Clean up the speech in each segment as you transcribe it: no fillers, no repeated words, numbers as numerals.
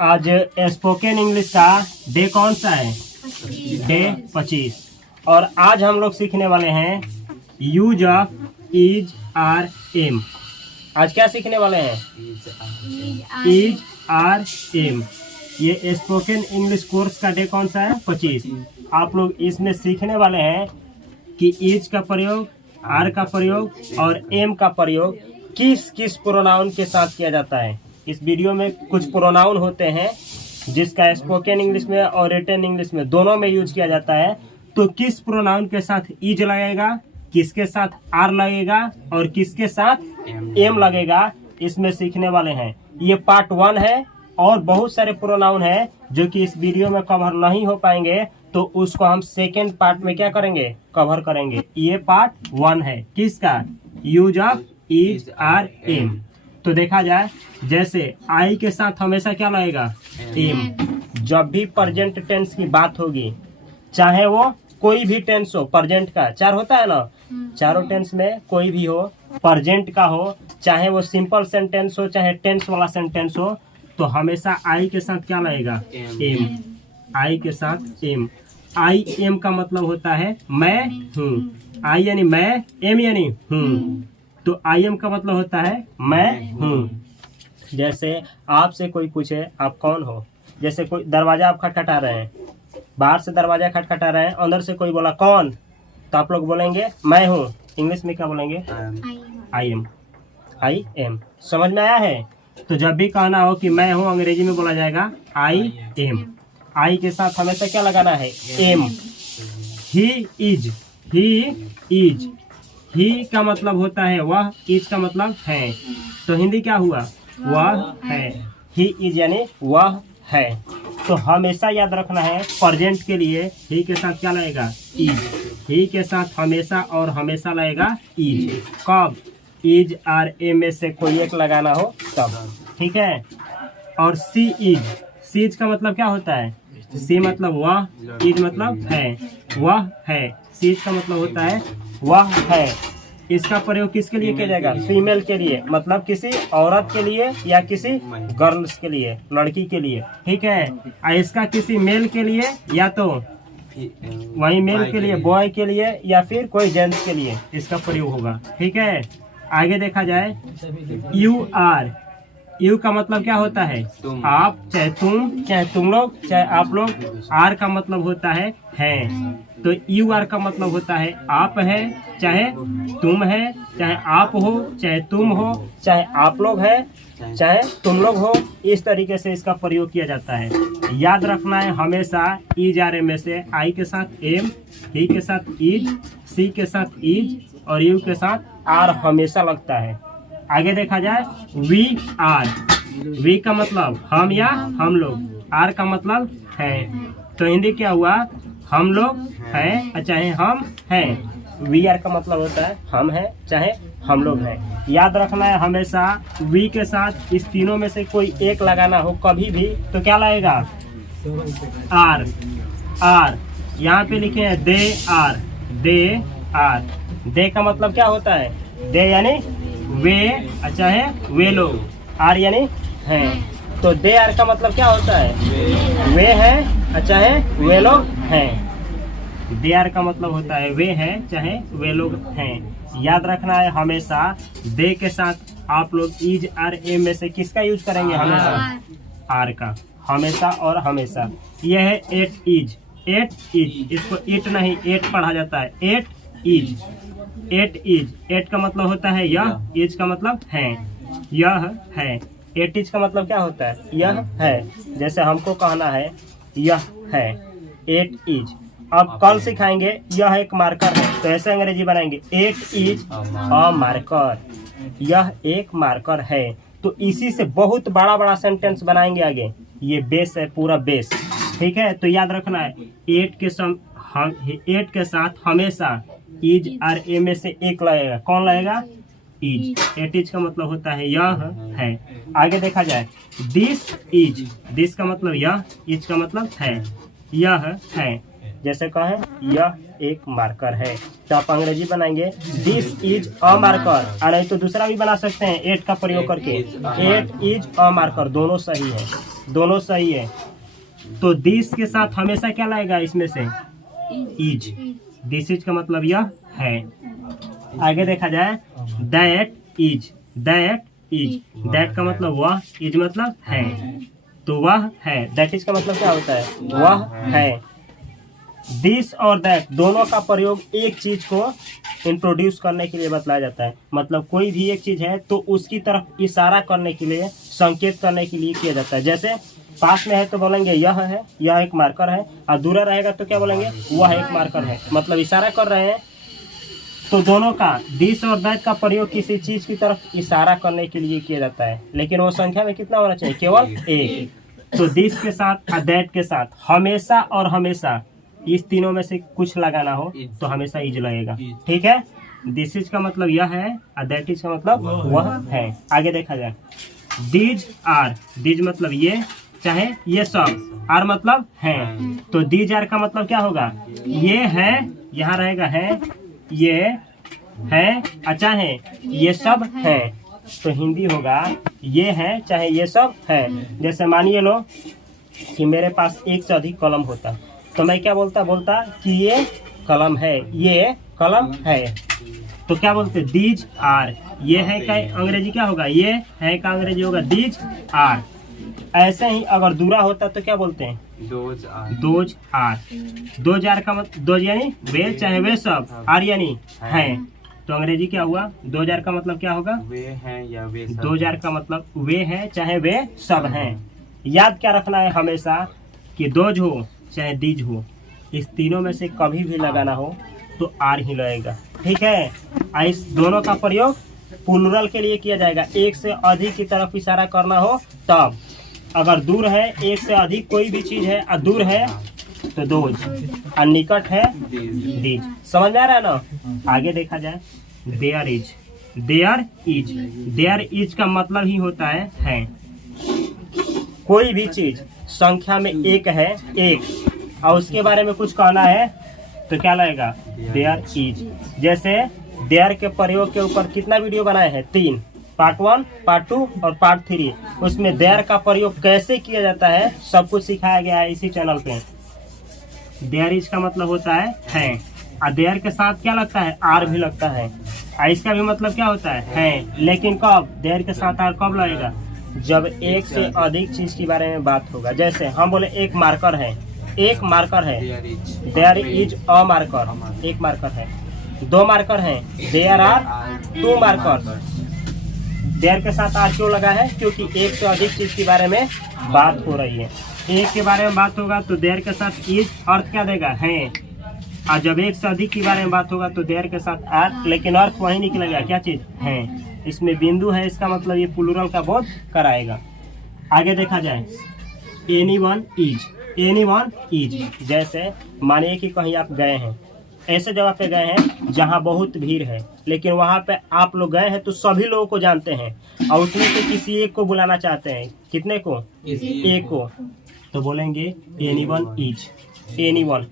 आज spoken English का day कौन सा है? डे 25। और आज हम लोग सीखने वाले हैं use of is are am. आज क्या सीखने वाले हैं? Is are am. ये स्पोकन इंग्लिश कोर्स का डे कौन सा है? 25। आप लोग इसमें सीखने वाले हैं कि इज का प्रयोग, आर का प्रयोग और एम का प्रयोग किस किस प्रोनाउन के साथ किया जाता है। इस वीडियो में कुछ प्रोनाउन होते हैं जिसका स्पोकन इंग्लिश में और रिटन इंग्लिश में दोनों में यूज किया जाता है। तो किस प्रोनाउन के साथ इज लगेगा, किसके साथ आर लगेगा और किसके साथ एम लगेगा, इसमें सीखने वाले हैं। ये पार्ट 1 है और बहुत सारे प्रोनाउन हैं जो कि इस वीडियो में कवर नहीं हो पाएंगे, तो उसको हम सेकेंड पार्ट में क्या करेंगे? कवर करेंगे। ये पार्ट 1 है किसका? Use of is are am. तो देखा जाए, जैसे आई के साथ हमेशा क्या लगेगा? एम। जब भी प्रेजेंट टेंस की बात होगी, चाहे वो कोई भी टेंस हो, प्रेजेंट का 4 होता है ना, चारों टेंस में कोई भी हो, प्रेजेंट का हो, चाहे वो सिंपल सेंटेंस हो चाहे टेंस वाला सेंटेंस हो, तो हमेशा आई के साथ क्या लगेगा? एम। आई के साथ एम। आई एम का मतलब होता है मैं हूँ। आई यानी मैं, एम यानी हूँ। तो आई एम का मतलब होता है मैं हूँ। जैसे आपसे कोई पूछे आप कौन हो, जैसे कोई दरवाजा आप खटखटा रहे हैं, बाहर से दरवाजा खटखटा रहे हैं, अंदर से कोई बोला कौन, तो आप लोग बोलेंगे मैं हूँ। इंग्लिश में क्या बोलेंगे? I am. I am. समझ में आया है? तो जब भी कहना हो कि मैं हूँ, अंग्रेजी में बोला जाएगा आई एम। आई के साथ हमेशा क्या लगाना है? Am. He is. He is. He का मतलब होता है वह, इज का मतलब है। तो हिंदी क्या हुआ? वह है। ही इज यानी वह है। तो हमेशा याद रखना है, प्रेजेंट के लिए ही के साथ क्या लगेगा? इज। ही के साथ हमेशा और हमेशा लगेगा इज। कब? इज आर एम में से कोई एक लगाना हो तब, ठीक है। और सी इज। सी इज का मतलब क्या होता है? सी मतलब वह, इज मतलब है। वह है। सी इज का मतलब होता है वह है। इसका प्रयोग किसके लिए किया जाएगा? फीमेल के लिए, मतलब किसी औरत के लिए या किसी गर्ल्स के लिए, लड़की के लिए, ठीक है। और इसका किसी मेल के लिए या तो वही मेल के लिए, बॉय के लिए या फिर कोई जेंट्स के लिए इसका प्रयोग होगा, ठीक है। आगे देखा जाए, यू आर। यू का मतलब क्या होता है? आप, चाहे तुम, चाहे तुम लोग, चाहे आप लोग। आर का मतलब होता है तो यू आर का मतलब होता है आप है, चाहे तुम है, चाहे आप हो, चाहे तुम हो, चाहे आप लोग है, चाहे तुम लोग हो। इस तरीके से इसका प्रयोग किया जाता है। याद रखना है हमेशा इज आर एम में से आई के साथ एम, ही के साथ इज, सी के साथ इज और यू के साथ आर हमेशा लगता है। आगे देखा जाए, वी आर। वी का मतलब हम या हम लोग, आर का मतलब है। तो हिंदी क्या हुआ? हम लोग हैं चाहे हम हैं। वी आर का मतलब होता है हम हैं चाहे हम लोग हैं। याद रखना है हमेशा वी के साथ इस तीनों में से कोई एक लगाना हो कभी भी, तो क्या लगेगा? आर। आर यहाँ पे लिखे हैं दे आर। They are. दे का मतलब क्या होता है? दे यानी वे चाहे वे लोग, आर यानी हैं। तो दे आर का मतलब क्या होता है? वे हैं चाहे वे लोग हैं। दे आर का मतलब होता है वे हैं चाहे वे लोग हैं। याद रखना है हमेशा दे के साथ आप लोग इज आर एम में से किसका यूज करेंगे? हमेशा आर का, हमेशा और हमेशा। यह है एट इज। एट इज, इसको इट नहीं एट पढ़ा जाता है। At is. At is. At का मतलब होता है यह, इज का मतलब है, यह है। एट इज का मतलब क्या होता है? यह है। जैसे हमको कहना है यह है, एट इज। अब कल सिखाएंगे यह एक मार्कर है, तो ऐसे अंग्रेजी बनाएंगे एट इज अ मार्कर। यह एक मार्कर है। तो इसी से बहुत बड़ा बड़ा सेंटेंस बनाएंगे आगे। ये बेस है, पूरा बेस, ठीक है। तो याद रखना है एट के साथ हमेशा इज आर ए में से एक लगेगा। कौन लगेगा? इज। एट इज का मतलब होता है यह है। आगे देखा जाए, दिस इज। दिस का मतलब यह, इज का मतलब है, यह है। जैसे कहें यह एक मार्कर है, तो आप अंग्रेजी बनाएंगे दिस इज अ मार्कर, और नहीं तो दूसरा भी बना सकते हैं एट का प्रयोग करके, एट इज अ मार्कर, दोनों सही है, दोनों सही है। तो दिस के साथ हमेशा क्या लाएगा इसमें से, इज, दिस इज का मतलब यह है। आगे देखा जाए that is, that is, that का मतलब वह, इज मतलब है, तो वह है, दैट इज का मतलब क्या होता है, वह है। दिस और दैट दोनों का प्रयोग एक चीज को इंट्रोड्यूस करने के लिए बतलाया जाता है, मतलब कोई भी एक चीज है तो उसकी तरफ इशारा करने के लिए, संकेत करने के लिए किया जाता है। जैसे पास में है तो बोलेंगे यह है, यह एक मार्कर है, और दूर रहेगा तो क्या बोलेंगे, वह एक मार्कर है, मतलब इशारा कर रहे हैं। तो दोनों का दिस और दैट का प्रयोग किसी चीज की तरफ इशारा करने के लिए किया जाता है, लेकिन वो संख्या में कितना होना चाहिए, केवल एक। तो दिस के साथ और दैट के साथ हमेशा और हमेशा इस तीनों में से कुछ लगाना हो तो हमेशा इज लगेगा, ठीक है। दिस इज का मतलब यह है और दैट इज का मतलब वह है। आगे देखा जाए दीज आर, दीज मतलब ये, चाहे ये सब, आर मतलब है, तो दीज आर का मतलब क्या होगा, ये है, यहाँ रहेगा है, ये है, चाहे ये सब है, तो हिंदी होगा ये है चाहे ये सब है। जैसे मानिए लो कि मेरे पास एक से अधिक कलम होता, तो मैं क्या बोलता कि ये कलम है, ये कलम है, तो क्या बोलते, दीज आर। ये है का अंग्रेजी क्या होगा, ये है का अंग्रेजी होगा दीज आर। ऐसे ही अगर दूरा होता तो क्या बोलते हैं, those are, those are. Those are का मतलब, दोज यानी वे चाहे वे सब, आर यानी है, तो अंग्रेजी क्या हुआ, दोज आर का मतलब क्या होगा, वे हैं या वे सब। दोज आर का मतलब वे हैं चाहे वे सब हैं। याद क्या रखना है हमेशा कि दोज हो चाहे दीज हो, इस तीनों में से कभी भी लगाना हो तो आर ही लगेगा, ठीक है। इस दोनों का प्रयोग प्लूरल के लिए किया जाएगा, एक से अधिक की तरफ इशारा करना हो तब। अगर दूर है, एक से अधिक कोई भी चीज है और दूर है तो दोज, और निकट है दीज। समझ में आ रहा है ना। आगे देखा जाए there is, there is, there is का मतलब ही होता है। कोई भी चीज संख्या में एक है, एक, और उसके बारे में कुछ कहना है तो क्या लगेगा, देयर इज। जैसे देयर के प्रयोग के ऊपर कितना वीडियो बनाए हैं, 3, पार्ट 1, पार्ट 2 और पार्ट 3। उसमें देयर का प्रयोग कैसे किया जाता है सब कुछ सिखाया गया है इसी चैनल पे। देयर इज का मतलब होता है, और देयर के साथ क्या लगता है, आर भी लगता है, और इसका भी मतलब क्या होता है, लेकिन कब, देयर के साथ आर कब लगेगा, जब एक से अधिक चीज के बारे में बात होगा। जैसे हम बोले एक मार्कर है, एक मार्कर है, देयर इज अ मार्कर, एक मार्कर है। 2 मार्कर हैं, देयर आर 2 मार्कर। देयर के साथ आर क्यों लगा है, क्योंकि एक से अधिक चीज के बारे में बात हो रही है। एक के बारे में बात होगा तो देयर के साथ इज अर्थ क्या देगा, है, और जब एक से अधिक के बारे में बात होगा तो देयर के साथ आर, लेकिन अर्थ वही निकलेगा, क्या चीज है, इसमें बिंदु है, इसका मतलब ये प्लूरल का बोध कराएगा। आगे देखा जाए एनीवन इज, एनीवन इज। जैसे मानिए कि कहीं आप गए हैं, ऐसे जगह पे गए हैं जहाँ बहुत भीड़ है, लेकिन वहाँ पे आप लोग गए हैं तो सभी लोगों को जानते हैं, और उसमें से किसी एक को बुलाना चाहते हैं, कितने को, एक को, तो बोलेंगे एनीवन इज, एनीवन,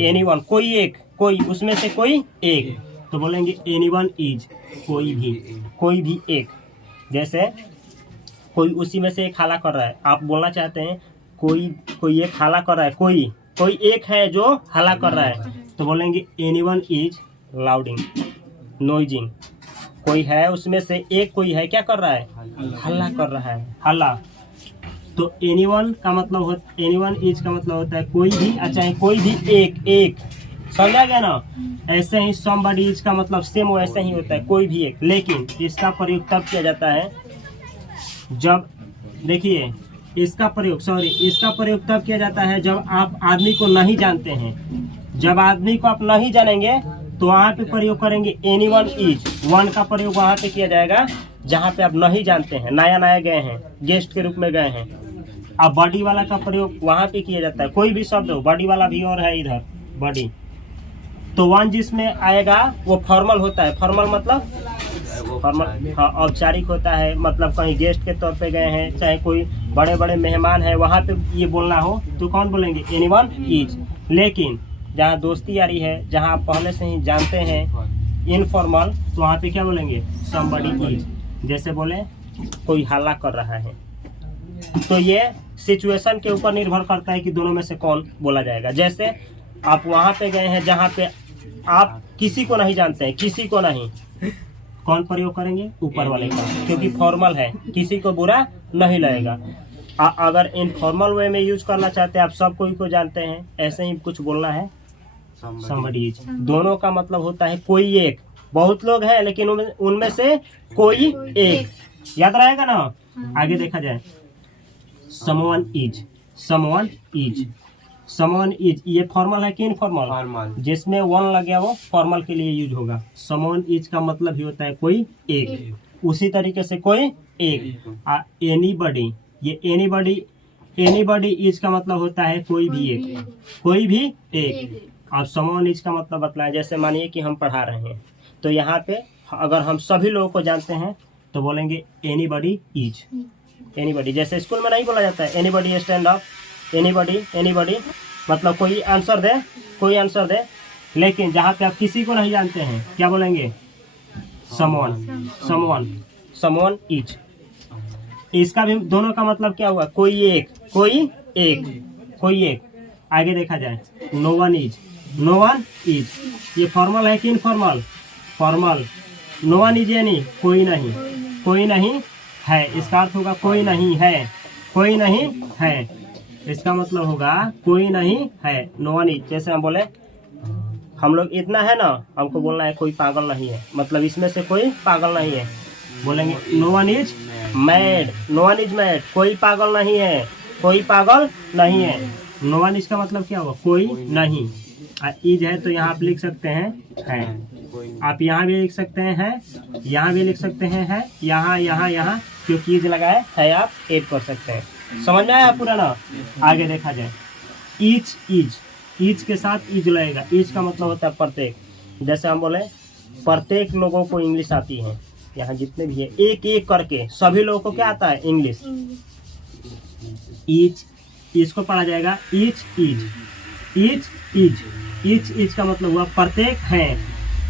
एनीवन कोई एक, कोई उसमें से कोई एक, तो बोलेंगे एनीवन इज, कोई भी एक। जैसे कोई उसी में से एक हाला कर रहा है, आप बोलना चाहते हैं कोई एक हाला कर रहा है, कोई एक है जो हल्ला कर रहा है, तो बोलेंगे एनीवन इज लाउडिंग, नॉइजिंग। कोई है उसमें से एक, कोई है क्या कर रहा है, हल्ला कर रहा है, हल्ला। तो एनीवन का मतलब एनीवन इज का मतलब होता है कोई भी, चाहे कोई भी एक, समझा गया ना। ऐसे ही समबडी इज का मतलब सेम वैसे ही होता है, कोई भी एक, लेकिन इसका प्रयोग तब किया जाता है जब, देखिए इसका प्रयोग तब किया जाता है जब आप आदमी को नहीं जानते हैं। जब आदमी को आप नहीं जानेंगे तो वहाँ पे प्रयोग करेंगे एनीवन इज। वन का प्रयोग वहाँ पे किया जाएगा जहाँ पे आप नहीं जानते हैं, नया गए हैं, गेस्ट के रूप में गए हैं। अब बॉडी वाला का प्रयोग वहाँ पे किया जाता है, कोई भी शब्द हो, बॉडी वाला भी और है इधर बॉडी, तो वन जिसमें आएगा वो फॉर्मल होता है। फॉर्मल मतलब फॉर्मल, हाँ, औपचारिक होता है, मतलब कहीं गेस्ट के तौर पे गए हैं, चाहे कोई बड़े बड़े मेहमान है, वहाँ पे ये बोलना हो तो कौन बोलेंगे, एनीवन इज। लेकिन जहाँ दोस्ती यारी है, जहाँ आप पहले से ही जानते हैं, इनफॉर्मल, तो वहाँ पे क्या बोलेंगे, समबडी इज। जैसे बोले कोई हल्ला कर रहा है, तो ये सिचुएशन के ऊपर निर्भर करता है कि दोनों में से कौन बोला जाएगा। जैसे आप वहाँ पे गए हैं जहाँ पे आप किसी को नहीं जानते हैं, किसी को नहीं, कौन प्रयोग करेंगे, ऊपर वाले का, क्योंकि फॉर्मल है, किसी को बुरा नहीं लगेगा। अगर इनफॉर्मल वे में यूज करना चाहते हैं, आप सब कोई को जानते हैं, ऐसे ही कुछ बोलना है, समबडी इज। दोनों का मतलब होता है कोई एक, बहुत लोग हैं लेकिन उनमें से कोई एक, याद रहेगा ना। आगे देखा जाए, someone is, someone is, someone is, ये फॉर्मल है कि इनफॉर्मल, फॉर्मल, जिसमें वन लग गया वो फॉर्मल के लिए यूज होगा। समवन इज का मतलब ही होता है कोई एक, उसी तरीके से कोई एक। एनीबडी, ये एनीबडी, एनीबडी इज का मतलब होता है कोई भी एक, कोई भी एक। अब समवन इज का मतलब बतलाएं, जैसे मानिए कि हम पढ़ा रहे हैं, तो यहाँ पे अगर हम सभी लोगों को जानते हैं तो बोलेंगे एनीबडी इज, एनीबडी। जैसे स्कूल में नहीं बोला जाता है anybody stand up, anybody, anybody मतलब कोई आंसर दे, कोई आंसर दे, लेकिन जहाँ पे आप किसी को नहीं जानते हैं क्या बोलेंगे, समवन, समवन, समवन इज। इसका भी दोनों का मतलब क्या हुआ, कोई एक, कोई एक, कोई एक। आगे देखा जाए, no one is, no one is, ये फॉर्मल है कि informal, formal. No one is यानी कोई नहीं, कोई नहीं है, इसका अर्थ होगा कोई नहीं है, कोई नहीं है, इसका मतलब होगा कोई नहीं है, नो वन इज। जैसे हम बोले हम लोग इतना है ना, हमको बोलना है कोई पागल नहीं है, मतलब इसमें से कोई पागल नहीं है, बोलेंगे no one is mad, no one is mad, कोई पागल नहीं है, कोई पागल नहीं है। नो वन इज का मतलब क्या हुआ, कोई नहीं। इज है तो यहाँ आप लिख सकते हैं है, आप यहाँ भी लिख सकते हैं है, यहाँ भी लिख सकते हैं है, यहाँ यहाँ यहाँ, क्योंकि इज लगाए है आप ऐड कर सकते हैं। समझ में आया पूरा ना। आगे देखा जाए, ईच इज, ईच के साथ इज लगेगा, ईच का मतलब होता है प्रत्येक। जैसे हम बोले प्रत्येक लोगों को इंग्लिश आती है, यहाँ जितने भी है एक एक करके सभी लोगों को क्या आता है, इंग्लिश। ईच, इसको पढ़ा जाएगा each is, each is, each is का मतलब हुआ प्रत्येक है।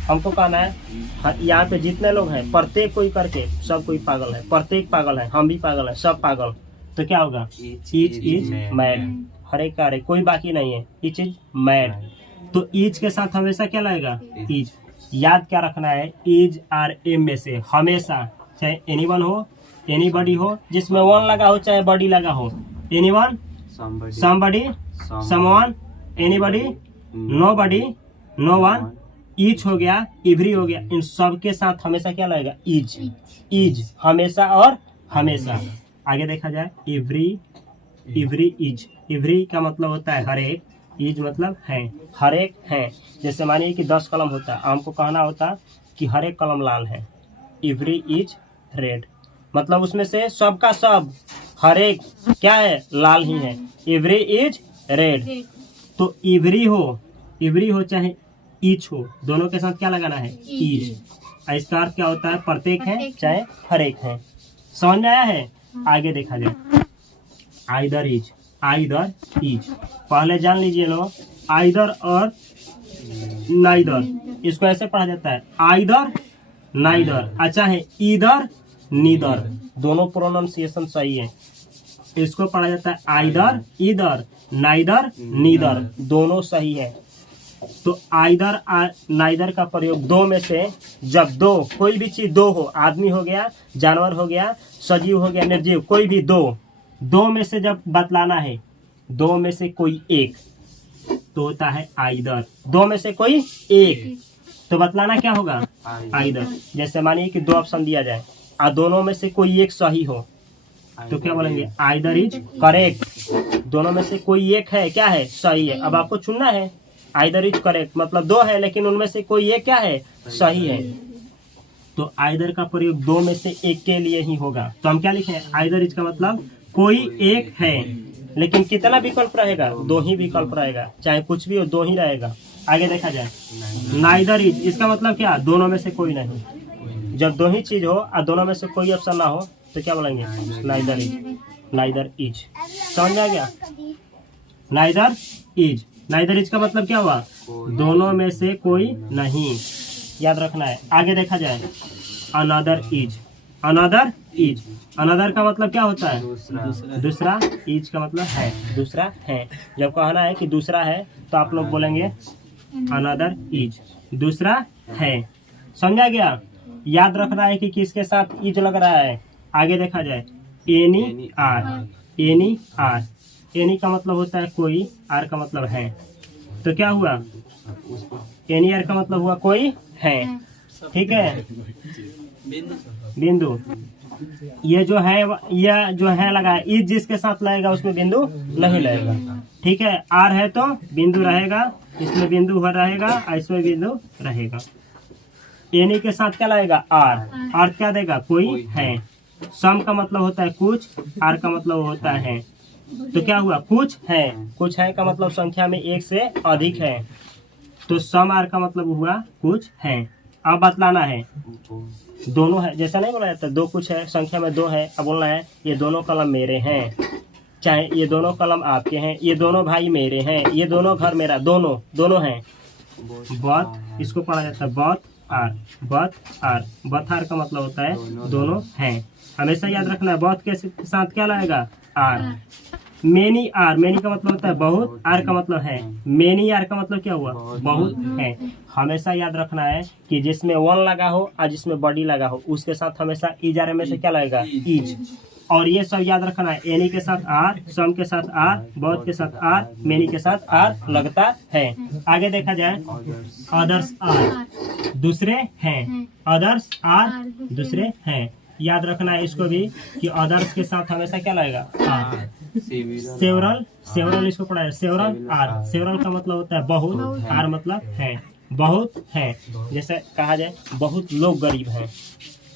हमको कहना है यहाँ पे जितने लोग हैं प्रत्येक कोई करके सब कोई पागल है, प्रत्येक पागल है, हम भी पागल है, सब पागल, तो क्या होगा, ईच इज मैड, हर एक कार्य कोई बाकी नहीं है, ईच इज मैड। तो ईच के साथ हमेशा क्या लगेगा, इज। याद क्या रखना है, इज आर एम में से हमेशा, चाहे एनीवन हो, एनीबडी हो, जिसमें वन लगा हो चाहे बडी लगा हो, anyone, somebody, someone, anybody, nobody, no one, each हो गया, एवरी हो गया, इन सब के साथ हमेशा क्या लगेगा, इज, इज, हमेशा और हमेशा। आगे देखा जाए, एवरी, एवरी इज, एवरी का मतलब होता है हर एक, इज मतलब है, हर एक है। जैसे मानिए कि 10 कलम होता है, हमको कहना होता कि हर एक कलम लाल है, एवरी इज रेड, मतलब उसमें से सबका सब, हर एक क्या है, लाल ही है, एवरी इज रेड। तो एवरी हो चाहे ईच हो, दोनों के साथ क्या लगाना है, इज। इसका अर्थ क्या होता है, प्रत्येक है चाहे हर एक है। समझ में आया है। आगे देखा जाए, आइदर इज, आइदर इज, पहले जान लीजिए लोग, आइदर और नाइदर, इसको ऐसे पढ़ा जाता है, आइदर नाइदर, अच्छा है ईदर नीदर, दोनों प्रोनाउंसिएशन सही है। इसको पढ़ा जाता है आइदर, ईदर, नाइदर, नीदर, दोनों सही है। तो आइदर नाइदर का प्रयोग दो में से, जब दो कोई भी चीज दो हो, आदमी हो गया, जानवर हो गया, सजीव हो गया, निर्जीव, कोई भी दो में से जब बतलाना है, दो में से कोई एक, तो होता है आइदर। दो में से कोई एक, तो बतलाना क्या होगा, आइदर। जैसे मानिए कि 2 ऑप्शन दिया जाए और दोनों में से कोई एक सही हो, तो क्या बोलेंगे, आइदर इज करेक्ट। दोनों में से कोई एक है, क्या है, सही है। अब आपको चुनना है, आइदर इज करेक्ट मतलब 2 है लेकिन उनमें से कोई एक क्या है, सही है। तो आइदर का प्रयोग 2 में से एक के लिए ही होगा। तो हम क्या लिखें, आइदर इज का मतलब कोई एक है, लेकिन कितना विकल्प रहेगा, 2 ही विकल्प रहेगा, चाहे कुछ भी हो 2 ही रहेगा। आगे देखा जाए, नाइदर इज, इसका मतलब क्या, दोनों में से कोई नहीं। जब 2 ही चीज हो और दोनों में से कोई ऑप्शन ना हो तो क्या बोलेंगे, नाइदर इज, नाइदर इज। समझ आ गया, नाइदर इज, नाइदर इज का मतलब क्या हुआ, दोनों में से कोई नहीं, याद रखना है। आगे देखा जाए, another is, another is, another का मतलब क्या होता है, दूसरा, इज का मतलब है, दूसरा है। जब कहना है कि दूसरा है तो आप लोग बोलेंगे अनदर इज, दूसरा है। समझा गया। याद रखना है कि किसके साथ इज लग रहा है। आगे देखा जाए, any are, any are, any का मतलब होता है कोई, आर का मतलब है। तो क्या हुआ, एनी आर का मतलब हुआ कोई है, ठीक है। बिंदु, ये जो है, यह जो है लगा है, इज जिसके साथ लगेगा उसमें बिंदु नहीं लगेगा, ठीक है। आर है तो बिंदु रहेगा, इसमें बिंदु रहेगा, इसमें बिंदु रहेगा। एनी के साथ क्या लगेगा, आर, आर क्या देगा, कोई है। सम का मतलब होता है कुछ, आर का मतलब होता है। तो क्या हुआ, कुछ है, कुछ है का मतलब संख्या में एक से अधिक है, तो सम आर का मतलब हुआ कुछ है। अब बतलाना है, दोनों है, जैसा नहीं बोला जाता दो कुछ है, संख्या में दो है। अब बोलना है ये दोनों कलम मेरे हैं, चाहे ये दोनों कलम आपके हैं, ये दोनों भाई मेरे हैं, ये दोनों घर मेरा, दोनों दोनों हैं। बथ, इसको पढ़ा जाता है बथ आर, बथ आर, बथ आर का मतलब होता है दोनों हैं। हमेशा याद रखना है, बथ के साथ क्या लगेगा, आर। मेनी आर, मेनी का मतलब होता है बहुत, आर का मतलब है, मेनी आर का मतलब क्या हुआ, बहुत है। हमेशा याद रखना है कि जिसमें वन लगा हो और जिसमें बॉडी लगा हो उसके साथ हमेशा इज आर में से क्या लगेगा, इज। और ये सब याद रखना है, एनी के साथ आर, सम के साथ आर, बहुत के साथ आर, मेनी के साथ आर लगता है। आगे देखा जाए, अदर्स आर, दूसरे हैं, अदर्स आर, दूसरे हैं। याद रखना है इसको भी कि अदर्स के साथ हमेशा क्या लगेगा, आर। सेवरल, सेवरल इसको पढ़ा है, सेवरल आर, सेवरल का मतलब होता है बहुत, आर मतलब है, बहुत है। जैसे कहा जाए बहुत लोग गरीब हैं,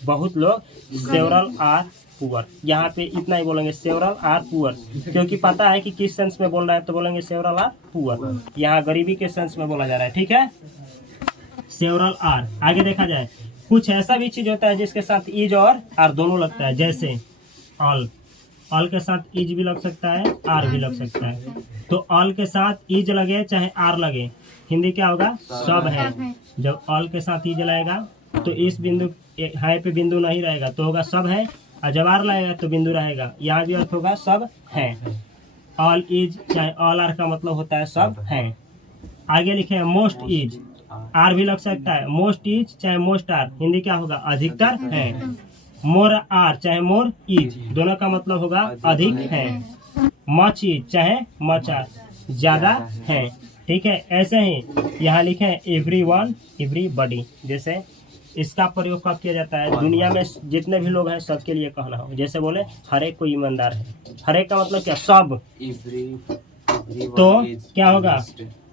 बहुत लोग, सेवरल आर पुअर। यहाँ पे इतना ही बोलेंगे, सेवरल आर पुअर, क्योंकि पता है कि किस सेंस में बोल रहा है, तो बोलेंगे सेवरल आर पुअर। यहाँ गरीबी के सेंस में बोला जा रहा है, ठीक है, सेवरल आर। आगे देखा जाए, कुछ ऐसा भी चीज होता है जिसके साथ इज और आर दोनों लगता है, जैसे ऑल, ऑल के साथ इज भी लग सकता है, आर भी लग सकता है। तो ऑल के साथ इज लगे चाहे आर लगे, हिंदी क्या होगा, सब है। जब ऑल के साथ इज लगेगा तो इस बिंदु है पे बिंदु नहीं रहेगा, तो होगा सब है। और जब आर लगेगा तो बिंदु रहेगा, यहाँ भी अर्थ होगा सब है। ऑल इज चाहे ऑल आर का मतलब होता है सब है। आगे लिखे मोस्ट इज, आर भी लग सकता है, मोस्ट इज चाहे मोस्ट आर, हिंदी क्या होगा, अधिकतर है। मोर आर चाहे मोर इज, दोनों का मतलब होगा अधिक है। मच इज चाहे मच आर, ज्यादा है, ठीक है। ऐसे ही यहाँ लिखे हैं एवरी वन, एवरीबॉडी, जैसे इसका प्रयोग कब किया जाता है, दुनिया में जितने भी लोग हैं सबके लिए कहना हो। जैसे बोले हर एक कोई ईमानदार है, हर एक का मतलब क्या, सब। तो क्या होगा,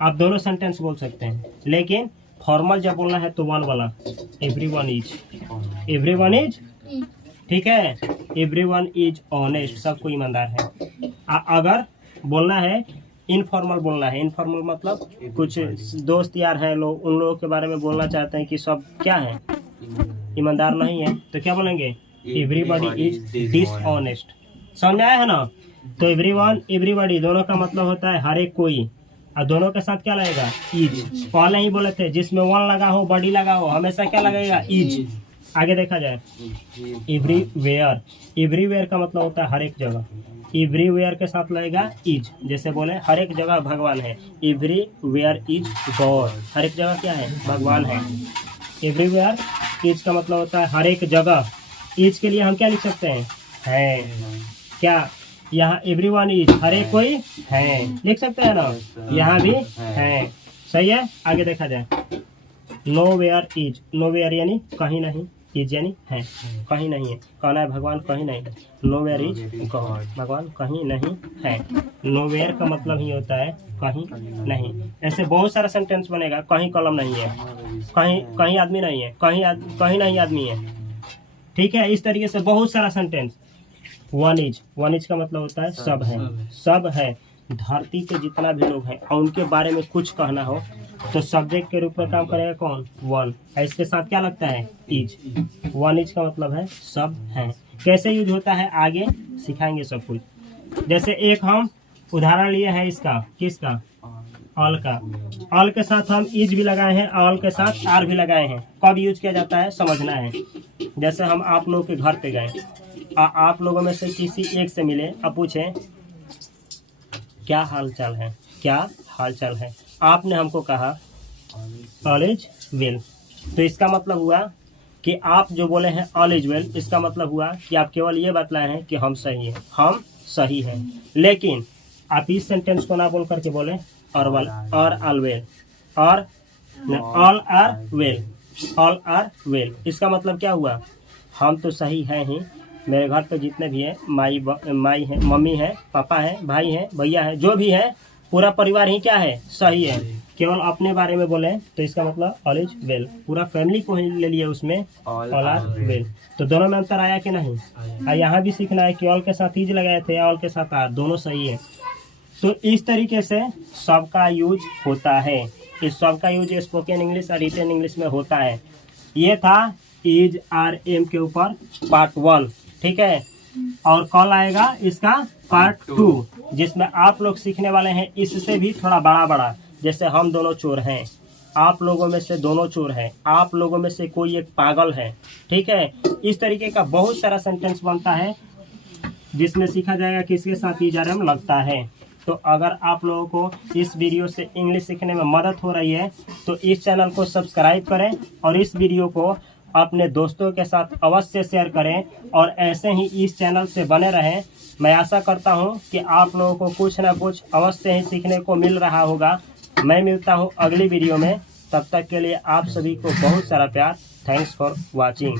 आप दोनों सेंटेंस बोल सकते हैं, लेकिन फॉर्मल जब बोलना है तो वन वाला, एवरीवन इज, एवरीवन इज, ठीक है, एवरीवन इज ऑनेस्ट, सब कोई ईमानदार है। अगर बोलना है इनफॉर्मल बोलना है, इनफॉर्मल मतलब कुछ दोस्त यार हैं लोग, उन लोगों के बारे में बोलना चाहते हैं कि सब क्या है, ईमानदार नहीं है, तो क्या बोलेंगे, एवरीबॉडी इज डिसऑनेस्ट। समझ आया है ना। तो एवरीवन, एवरीबॉडी दोनों का मतलब होता है हर एक कोई, और दोनों के साथ क्या लगेगा, इज। पहले ही बोले थे जिसमें वन लगा हो, बॉडी लगा हो, हमेशा क्या लगेगा, इज। आगे देखा जाए, एवरीवेयर, एवरीवेयर का मतलब होता है हर एक जगह, एवरीवेयर के साथ लगेगा इज। जैसे बोले हर एक जगह भगवान है, एवरीवेयर इज गॉड, हर एक जगह क्या है, भगवान है। एवरीवेयर इज का मतलब होता है हर एक जगह। इज के लिए हम क्या लिख सकते हैं, है, क्या, यहाँ एवरीवन इज, हर एक कोई है, लिख सकते हैं ना, यहाँ भी है, सही है। आगे देखा जाए, nowhere is, nowhere यानी कहीं नहीं, इज यानी है, कहीं नहीं है, कहना है भगवान कहीं नहीं है। नो वेयर इज गॉड, भगवान कहीं नहीं है। नो वेयर का मतलब ही होता है कहीं नहीं। ऐसे बहुत सारा सेंटेंस बनेगा, कहीं कलम नहीं है, कहीं कहीं आदमी नहीं है, कहीं नहीं आदमी है, ठीक है। इस तरीके से बहुत सारा sentence. One is, one is का मतलब होता है सब है, सब है। धरती पे जितना भी लोग हैं और उनके बारे में कुछ कहना हो तो सब्जेक्ट के रूप में काम करेगा कौन, वन। इसके साथ क्या लगता है, इज। वन इज का मतलब है सब है। कैसे यूज होता है आगे सिखाएंगे सब कुछ। जैसे एक हम उदाहरण लिए हैं इसका, किसका, ऑल का। ऑल के साथ हम इज भी लगाए हैं, ऑल के साथ आर भी लगाए हैं। कब यूज किया जाता है समझना है। जैसे हम आप लोगों के घर पे गए, आप लोगों में से किसी एक से मिले, अब पूछे क्या हाल चाल है, क्या हाल चाल है, आपने हमको कहा ऑल इज वेल, तो इसका मतलब हुआ कि आप जो बोले हैं ऑल इज वेल, इसका मतलब हुआ कि आप केवल ये बतलाए हैं कि हम सही हैं, हम सही हैं। लेकिन आप इस सेंटेंस को ना बोल करके बोले और ऑल वेल, और all are well, all are well, इसका मतलब क्या हुआ, हम तो सही हैं ही, मेरे घर पे जितने भी हैं, माई है, मम्मी है, पापा है, भाई है, भैया है, जो भी है, पूरा परिवार ही क्या है, सही है। केवल अपने बारे में बोले तो इसका मतलब ऑल इज वेल, पूरा फैमिली को ही ले लिए उसमें ऑल आर वेल। तो दोनों में अंतर आया कि नहीं? यहाँ भी सीखना है कि ऑल के साथ इज लगाए थे, ऑल के साथ आर, दोनों सही है। तो इस तरीके से सबका यूज होता है। इस सबका यूज स्पोकन इंग्लिश और रिटन इंग्लिश में होता है। ये था इज आर एम के ऊपर पार्ट 1, ठीक है। और कल आएगा इसका पार्ट 2, जिसमें आप लोग सीखने वाले हैं इससे भी थोड़ा बड़ा बड़ा। जैसे हम दोनों चोर हैं, आप लोगों में से दोनों चोर हैं, आप लोगों में से कोई एक पागल है, ठीक है। इस तरीके का बहुत सारा सेंटेंस बनता है जिसमें सीखा जाएगा किसके साथ इज आर एम लगता है। तो अगर आप लोगों को इस वीडियो से इंग्लिश सीखने में मदद हो रही है तो इस चैनल को सब्सक्राइब करें और इस वीडियो को अपने दोस्तों के साथ अवश्य शेयर करें और ऐसे ही इस चैनल से बने रहें। मैं आशा करता हूं कि आप लोगों को कुछ ना कुछ अवश्य ही सीखने को मिल रहा होगा। मैं मिलता हूं अगली वीडियो में, तब तक के लिए आप सभी को बहुत सारा प्यार। Thanks for watching.